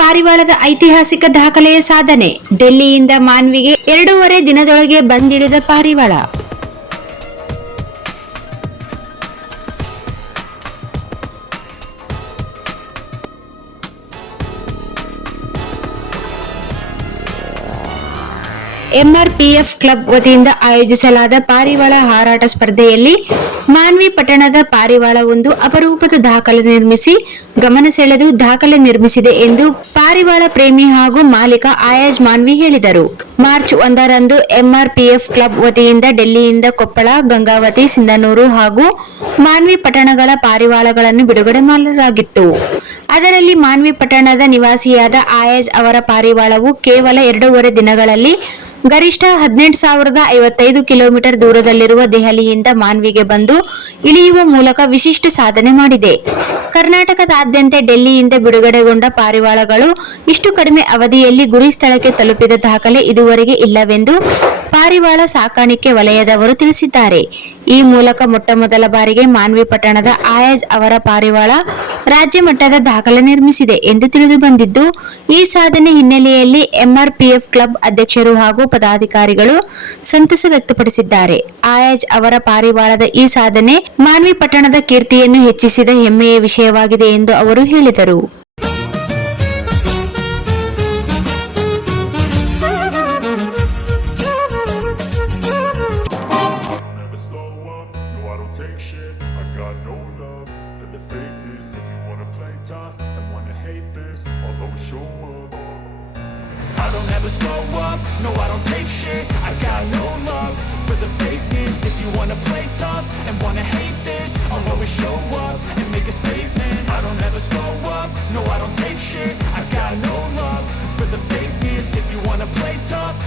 ಪಾರಿವಾಳದ ಐತಿಹಾಸಿಕ ದಾಖಲೆಯ ಸಾಧನೆ. ಡೆಲ್ಲಿಯಿಂದ ಮಾನ್ವಿಗೆ 2.5 ದಿನದೊಳಗೆ ಬಂದಿಳಿದ ಪಾರಿವಾಳ. ಎಂಆರ್ಪಿಎಫ್ ಕ್ಲಬ್ ವತಿಯಿಂದ ಆಯೋಜಿಸಲಾದ ಪಾರಿವಾಳ ಹಾರಾಟ ಸ್ಪರ್ಧೆಯಲ್ಲಿ ಮಾನ್ವಿ ಪಟ್ಟಣದ ಪಾರಿವಾಳ ಒಂದು ಅಪರೂಪದ ದಾಖಲೆ ನಿರ್ಮಿಸಿ ಗಮನ ಸೆಳೆದು ದಾಖಲೆ ನಿರ್ಮಿಸಿದೆ ಎಂದು ಪಾರಿವಾಳ ಪ್ರೇಮಿ ಹಾಗೂ ಮಾಲೀಕ ಆಯಾಜ್ ಮಾನ್ವಿ ಹೇಳಿದರು. ಮಾರ್ಚ್ 1ರಂದು ಎಂಆರ್ಪಿಎಫ್ ಕ್ಲಬ್ ವತಿಯಿಂದ ಡೆಲ್ಲಿಯಿಂದ ಕೊಪ್ಪಳ, ಗಂಗಾವತಿ, ಸಿಂಧನೂರು ಹಾಗೂ ಮಾನ್ವಿ ಪಟ್ಟಣಗಳ ಪಾರಿವಾಳಗಳನ್ನು ಬಿಡುಗಡೆ ಮಾಡಲಾಗಿತ್ತು. ಅದರಲ್ಲಿ ಮಾನ್ವಿ ಪಟ್ಟಣದ ನಿವಾಸಿಯಾದ ಆಯಾಜ್ ಅವರ ಪಾರಿವಾಳವು ಕೇವಲ 2.5 ದಿನಗಳಲ್ಲಿ ಗರಿಷ್ಠ 18,055 ಕಿಲೋಮೀಟರ್ ದೂರದಲ್ಲಿರುವ ದೆಹಲಿಯಿಂದ ಮಾನ್ವಿಗೆ ಬಂದು ಇಳಿಯುವ ಮೂಲಕ ವಿಶಿಷ್ಟ ಸಾಧನೆ ಮಾಡಿದೆ. ಕರ್ನಾಟಕದಾದ್ಯಂತ ಡೆಲ್ಲಿಯಿಂದ ಬಿಡುಗಡೆಗೊಂಡ ಪಾರಿವಾಳಗಳು ಇಷ್ಟು ಕಡಿಮೆ ಅವಧಿಯಲ್ಲಿ ಗುರಿ ಸ್ಥಳಕ್ಕೆ ತಲುಪಿದ ದಾಖಲೆ ಇದುವರೆಗೆ ಇಲ್ಲವೆಂದು ಪಾರಿವಾಳ ಸಾಕಾಣಿಕೆ ವಲಯದವರು ತಿಳಿಸಿದ್ದಾರೆ. ಈ ಮೂಲಕ ಮೊಟ್ಟಮೊದಲ ಬಾರಿಗೆ ಮಾನ್ವಿ ಪಟ್ಟಣದ ಆಯಾಜ್ ಅವರ ಪಾರಿವಾಳ ರಾಜ್ಯ ಮಟ್ಟದ ದಾಖಲೆ ನಿರ್ಮಿಸಿದೆ ಎಂದು ತಿಳಿದು ಬಂದಿದ್ದು, ಈ ಸಾಧನೆ ಹಿನ್ನೆಲೆಯಲ್ಲಿ ಎಂಆರ್ಪಿಎಫ್ ಕ್ಲಬ್ ಅಧ್ಯಕ್ಷರು ಹಾಗೂ ಪದಾಧಿಕಾರಿಗಳು ಸಂತಸ ವ್ಯಕ್ತಪಡಿಸಿದ್ದಾರೆ. ಆಯಾಜ್ ಅವರ ಪಾರಿವಾಳದ ಈ ಸಾಧನೆ ಮಾನ್ವಿ ಪಟ್ಟಣದ ಕೀರ್ತಿಯನ್ನು ಹೆಚ್ಚಿಸಿದ ಹೆಮ್ಮೆಯ ವಿಷಯವಾಗಿದೆ ಎಂದು ಅವರು ಹೇಳಿದರು. I don't ever slow up, no I don't take shit. I got no love for the fakeness. If you wanna play tough and wanna hate